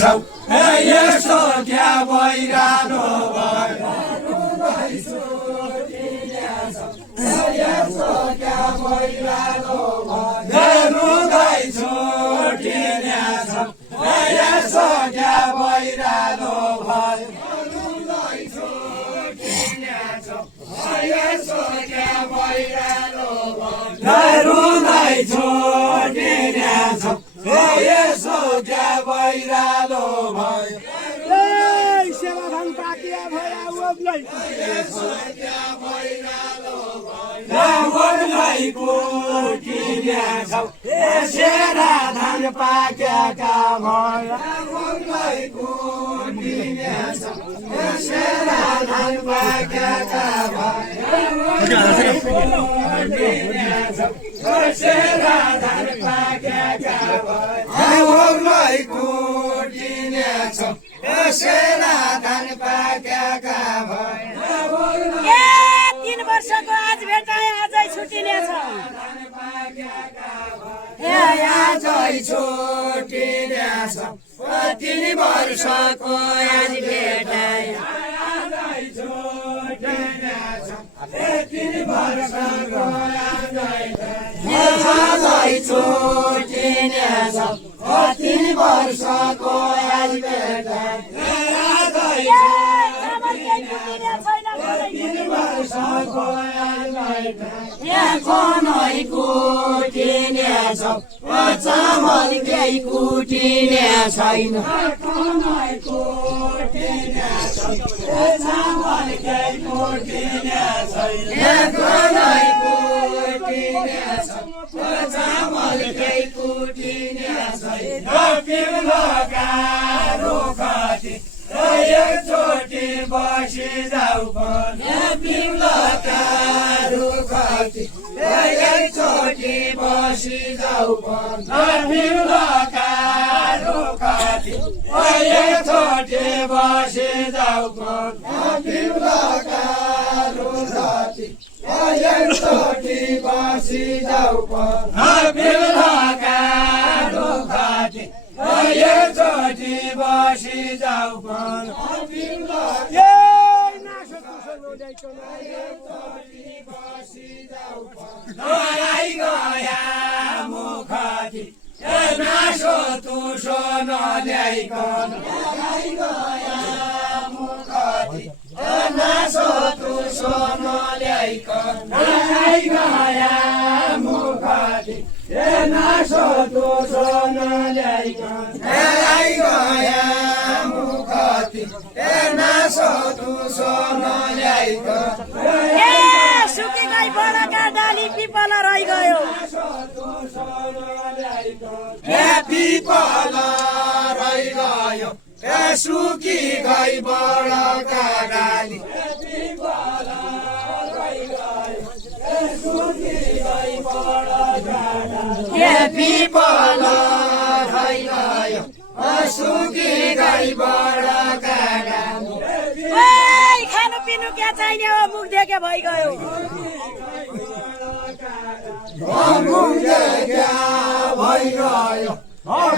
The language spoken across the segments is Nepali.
छौ यस्तो क्या भइरहनु भयो यस्तो क्या भइरहनु भयो रुँदैछु टिन्या छौ यस्तो क्या भइरहनु भयो रुँदैछु टिन्या छौ यस्तो क्या भइरहनु भयो रुँदैछु टिन्या छौ यसो क्या भइरहनु भयो सेवाधान पाकिया भया ओब्लै यसो क्या भइरहनु भयो ओब्लै कुटिन्या छौ सेवाधान पाकेका भयो ओब्लै कुटिन्या छौ सेवाधान पाकेका भयो सेवाधान पाकेका ओब्लै कुटिन्या छौ सेवाधान पाकेका भयो 3 वर्षको आज भेटाए आजै छुटिनेछ आजै छुटिनेछ 3 वर्षको आज भेटाए आजै छुटिनेछ 3 वर्षको आजै छुटिनेछ 3 वर्षको आज भेटाए चामल केही कुटिने छैन चामल केही कुटिने छैन चामल केही कुटिने छैन पिउलोका रुखती एकचोटि बसी जाऊ पिउलोका रुखती एकचोटि बसी जाऊ पिउलोका रुखती एकचोटि बसी जाऊ पिउलोका रुखती एकचोटि बसी जाऊ पिउलोका रुखती एकचोटि बसी जाऊ गया मुखती नासो तुसो नल्याइकन गया मुखती नासो तुसो नल्याइकन गया मुखती नासो तुसो नल्याइकन गया मुखती नासो तुसो नल्याइकन सुकी गई बडाका डाली पिपल रहिगयो पिपल रहिगयो सुकी गई बडाका डाली पिपल रहिगयो सुकी गई बडाका डाली पिपल रहिगयो सुकी गई बडाका डाली खानु पिनु क्या चाहिने हो मुख देखे भइगयो भइगयो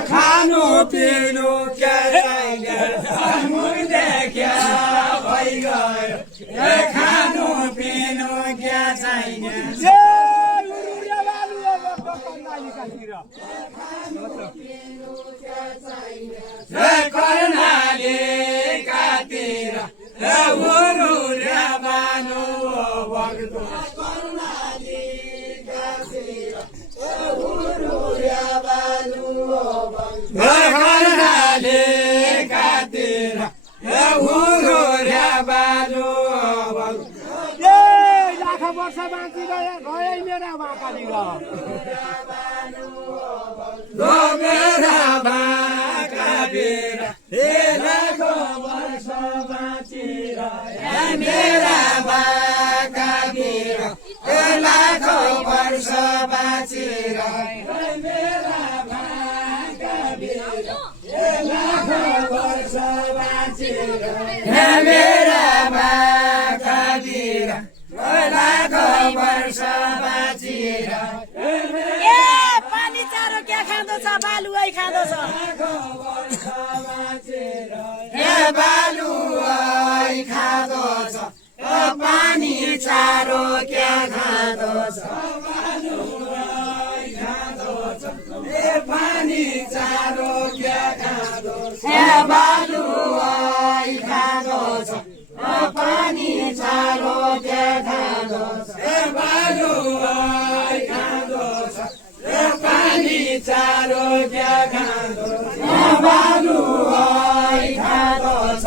खानु पिनु क्या चाहिने क्या भइगयो खानु पिनु क्या चाहिने कर्णाली कातिर बानु भक्तो कर्णाली कातिर कर्णाली कातिर बानु लाख वर्ष बाँकी गए मेरा बाँकातिर मेरा बाँकातिर लाख वर्ष बाँचिर मेरा बाँकातिर लाख वर्ष बाँचिर मेरा बाँकातिर लाख वर्ष बाँचिर मेरा बाँकातिर लाख वर्ष बाँचिर पानी चारो क्या खाँदो छ बालुवै खाँदो छ क्या खाँदो छ पानी चारो क्या खाँदो छ बालुवाई खाँदो छ पानी चारो क्या खाँदो छ बालुवाई खाँदो छ पानी चारो क्या खाँदो छ बालुवाई खाँदो छ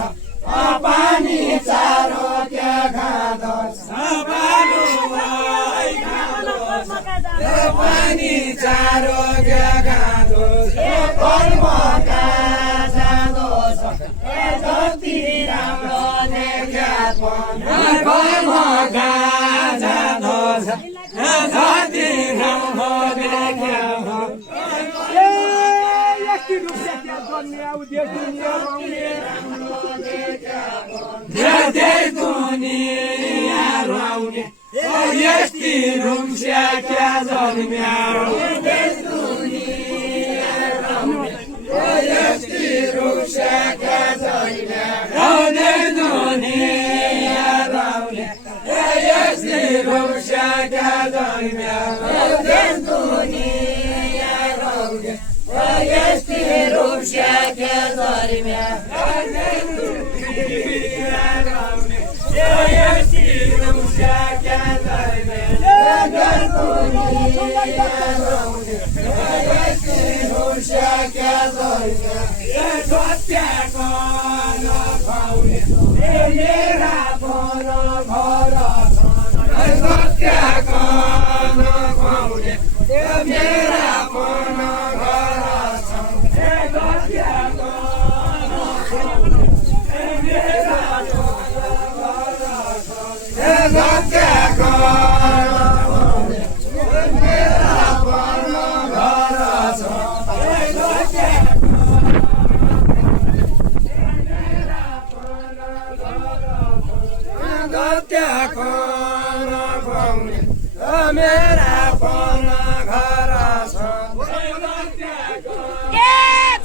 पानी चारो क्या खाँदो छ बालुवाई खाँदो छ पानी चारो क्या खाँदो छ कर्मका जाँदो छ जति राम्रो देखा कर्मका जाँदो छ जति राम्रो देखा दुनिया रुवाउने यस्ती रुम्स्या क्या जन्म्याउ यस्ती रुम्स्या क्या जन्म्याउ दुनिया रुवाउने यस्ती रुम्स्या क्या जन्म्याउ दुनिया रुवाउने यस्ती रुम्स्या क्या जन्म्याउ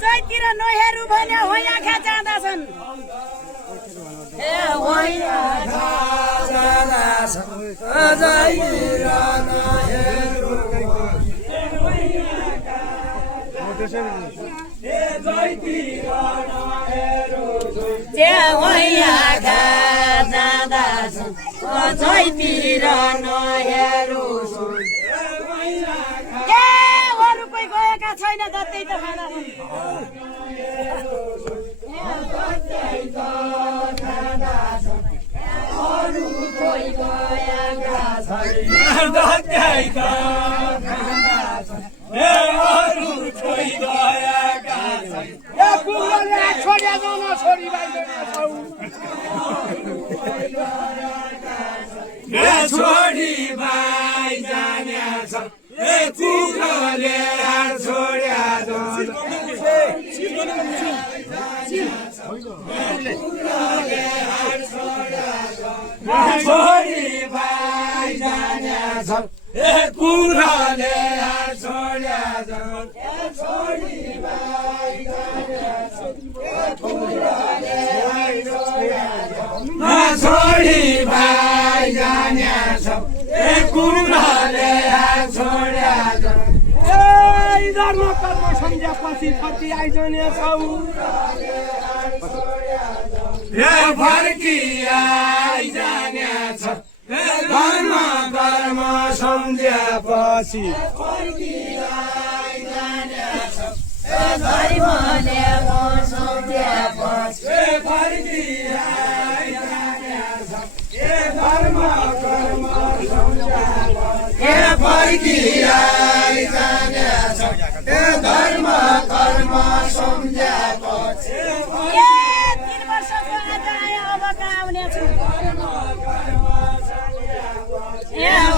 जैतिर नहेरु भने होया खा जाँदछन् जैतिर नहेरु अरू कोही गएका छैन जतै त खाना अरू कोही गएका छैन अरू कोही गएका छोडिया जान छोरी छोडी भाइ जाने छ कुकुरले छोड्या छोडी भाइ जाने छ कुकुरले छोड्या छोडी भाइ जाने छ कुकुरले छोडी भाइ जाने छ कुकुरले छोड्या धर्म कर्म सम्झेपछि फर्की आइजाने छौ फर्की आइजाने छ धर्म कर्म सम्झेपछि फर्की आइजाने छ धर्मले सम्झेपछि फर्की आइजाने छ धर्म कर्म सम्झेपछि फर्की आइजाने छ धर्म कर्म सम्झेपछि 3 वर्षको आज आयो अब कहाँ आउने छु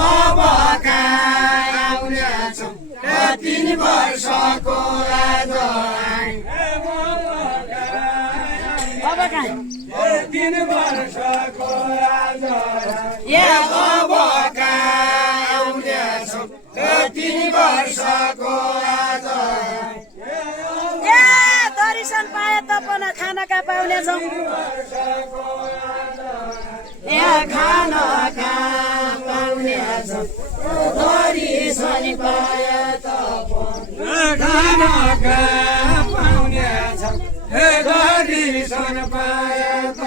अब कहाँ आउने छु 3 वर्षको आज अब कहाँ 3 वर्षको आज अब कहाँ आउने छु 3 वर्षको आज दर्शन पाए त पनि खानाका पाउने छौ नयाँ खाना कहाँ पाउने छ गरी शनि पाए त खाना कहाँ पाउने छ हे गरी सन पाए त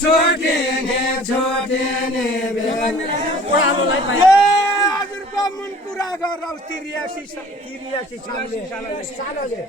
छुट्टिने छुट्टिने हजुरको मुन कुरा गर 83 सालले